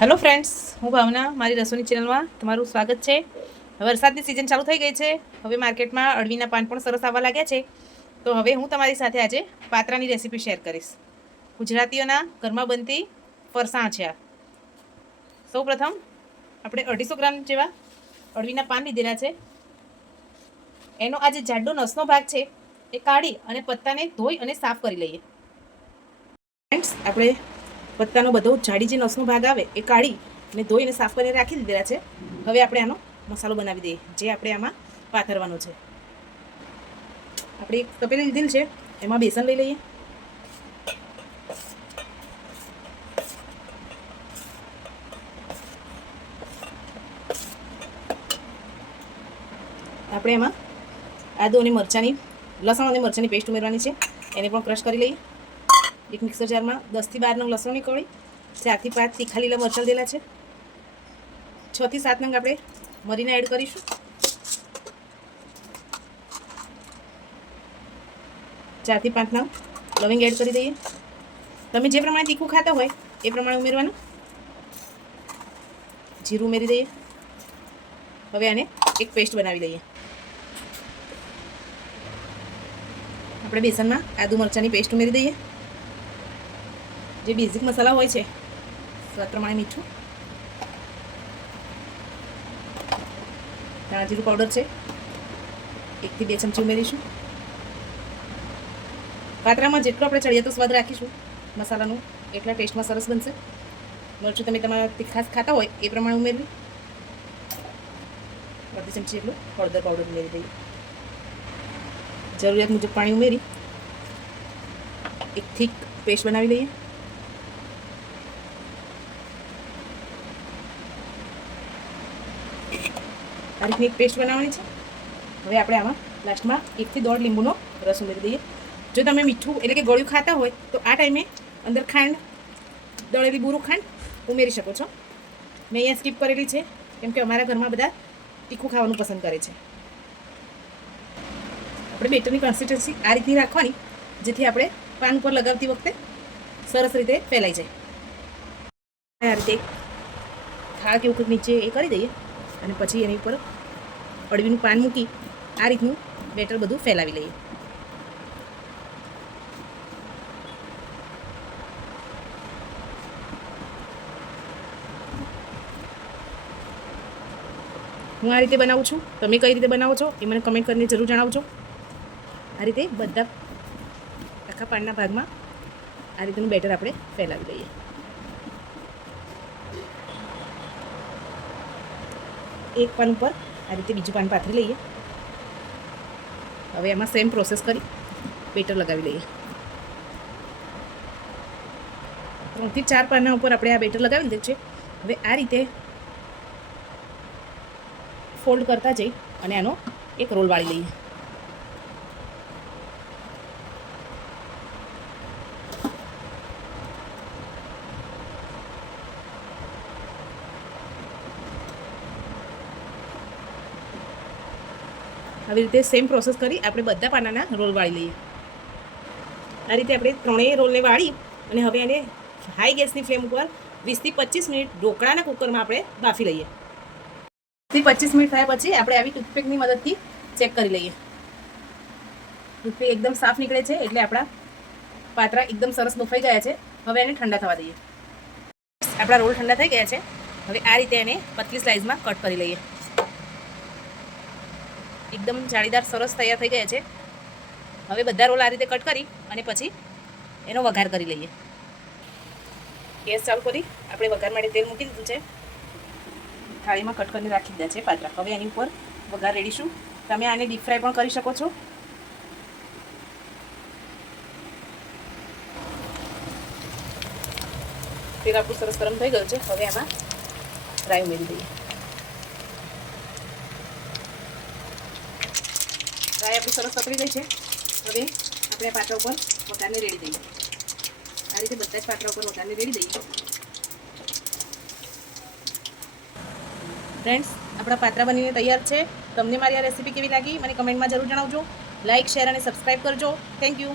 Hello friends હું ભાવના, મારી રસોઈની ચેનલમાં તમારું સ્વાગત છે. વરસાદની સિઝન ચાલુ થઈ ગઈ છે. હવે માર્કેટમાં અળવીના પાન પણ સરસ આવવા લાગ્યા છે. તો હવે હું તમારી સાથે આજે પાત્રાની રેસીપી શેર કરીશ. ગુજરાતીઓના ઘરમાં બનતી ફરસાણ છે આ સૌ પ્રથમ આપણે અઢીસો ગ્રામ જેવા અળવીના પાન લીધેલા છે. એનો આ જે જાડો નસનો ભાગ છે. એ કાઢી અને પત્તાને ધોઈ અને સાફ કરી લઈએ. ફ્રેન્ડ્સ આપણે પત્તાનો બધો જાડી જે નસનો ભાગ આવે એ કાઢી અને ધોઈને સાફ કરીને રાખી દીધેલા છે. હવે આપણે આનો મસાલો બનાવી દઈએ, જે આપણે આમાં પાથરવાનો છે. આપણે એક તપેલી લીધેલ છે, એમાં બેસન લઈ લઈએ. આપણે એમાં આદુ અને મરચાંની, લસણ અને મરચાંની પેસ્ટ ઉમેરવાની છે, એને પણ ક્રશ કરી લઈએ. એક મિક્સર જારમાં દસથી બાર નંગ લસણની કળી ચારથી પાંચ તીખા લીલા મરચાં દેલા છે. છથી સાત નંગ આપણે મરીને એડ કરીશું. ચારથી પાંચ નંગ લવિંગ એડ કરી દઈએ. તમે જે પ્રમાણે તીખું ખાતા હોય, એ પ્રમાણે ઉમેરવાનું. જીરું ઉમેરી દઈએ. હવે આને એક પેસ્ટ બનાવી દઈએ. આપણે બેસનમાં આદુ મરચાંની પેસ્ટ ઉમેરી દઈએ. જે બેઝિક મસાલા હોય છે સ્વાદ પ્રમાણે મીઠું. ધાણા જીરું પાવડર છે. એકથી બે ચમચી ઉમેરીશું. પાત્રામાં જેટલો આપણે ચડિયાતો સ્વાદ રાખીશું. મસાલાનું એટલા ટેસ્ટમાં સરસ બનશે. મરચું તમે તમારા તીખાસ ખાતા હોય એ પ્રમાણે ઉમેરવી. અડધી ચમચી એટલું હળદર પાવડર ઉમેરી દઈએ. જરૂરિયાત મુજબ પાણી ઉમેરી. એક થીક પેસ્ટ બનાવી લઈએ. એક પેસ્ટ બનાવવાની છે. હવે આપણે આમાં લાસ્ટમાં એકથી દોઢ લીંબુનો રસ ઉમેરી દઈએ. જો તમે મીઠું એટલે કે ગળ્યું ખાતા હોય, તો આ ટાઈમે અંદર ખાંડ, દળેલી બુરું ખાંડ ઉમેરી શકો છો. મેં અહીંયા સ્કીપ કરેલી છે, કેમ કે અમારા ઘરમાં બધા તીખું ખાવાનું પસંદ કરે છે. આપણે બેટરની કન્સિસ્ટન્સી આ રીતની રાખવાની, જેથી આપણે પાન ઉપર લગાવતી વખતે સરસ રીતે ફેલાઈ જાય. આ રીતે થાળ કે કંઈક નીચે એ કરી દઈએ. અને પછી એની ઉપર અળવીનું પાન મૂકી આ રીતનું બેટર બધું ફેલાવી લઈએ. હું આ રીતે બનાવું છું. તમે કઈ રીતે બનાવો છો એ મને કમેન્ટ કરીને જરૂર જણાવજો. આ રીતે બધા આખા પાનના ભાગમાં આ રીતનું બેટર આપણે ફેલાવી લઈએ. એક પાન ઉપર આ રીતે બીજું પાન પાથરી લઈએ. હવે એમાં સેમ પ્રોસેસ કરી બેટર લગાવી લઈએ. ત્રણથી ચાર પાના ઉપર આપણે આ બેટર લગાવી દીધું છે. હવે આ રીતે ફોલ્ડ કરતા જઈ અને આનો એક રોલ વાળી લઈએ. આવી રીતે સેમ પ્રોસેસ કરી આપણે બધા પાનાના રોલ વાળી લઈએ. આ રીતે આપણે ત્રણેય રોલને વાળી અને હવે એને હાઈ ગેસની ફ્લેમ ઉપર વીસથી પચીસ મિનિટ ઢોકળાના કુકરમાં આપણે બાફી લઈએ. વીસથી પચીસ મિનિટ થયા પછી આપણે આવી ટૂથપેકની મદદથી ચેક કરી લઈએ. ટૂથપેક એકદમ સાફ નીકળે છે એટલે આપણા પાત્રા એકદમ સરસ બફાઈ ગયા છે. હવે એને ઠંડા થવા દઈએ. આપણા રોલ ઠંડા થઈ ગયા છે. હવે આ રીતે એને પતલી સ્લાઇઝમાં કટ કરી લઈએ. એકદમ જાળીદાર, સરસ તૈયાર થઈ ગયા છે. હવે બધા રોલ આ રીતે કટ કરી અને પછી એનો વઘાર કરી લઈએ. ગેસ ચાલુ કરી. આપણે વઘાર માટે તેલ મૂકી દીધું છે. થાળીમાં કટ કરીને રાખી દીધા છે પાત્રા. હવે એની ઉપર વઘાર રેડીશું. તમે આને ડીપ ફ્રાય પણ કરી શકો છો. તેલ આપણું સરસ ગરમ થઈ ગયું છે. હવે આમાં ફ્રાય ઉમેરી દઈએ. ફ્રાય આપણી સરસ પકડી ગઈ છે હવે આપણે પાત્રા ઉપર વઘારને રેડી દઈએ. આ રીતે બધા જ પાત્રા ઉપર વઘારને રેડી દઈએ. ફ્રેન્ડ્સ આપણા પાત્રા બનીને તૈયાર છે. તમને મારી આ રેસીપી કેવી લાગી, મને કમેન્ટમાં જરૂર જણાવજો. લાઇક શેર અને સબસ્ક્રાઈબ કરજો. Thank you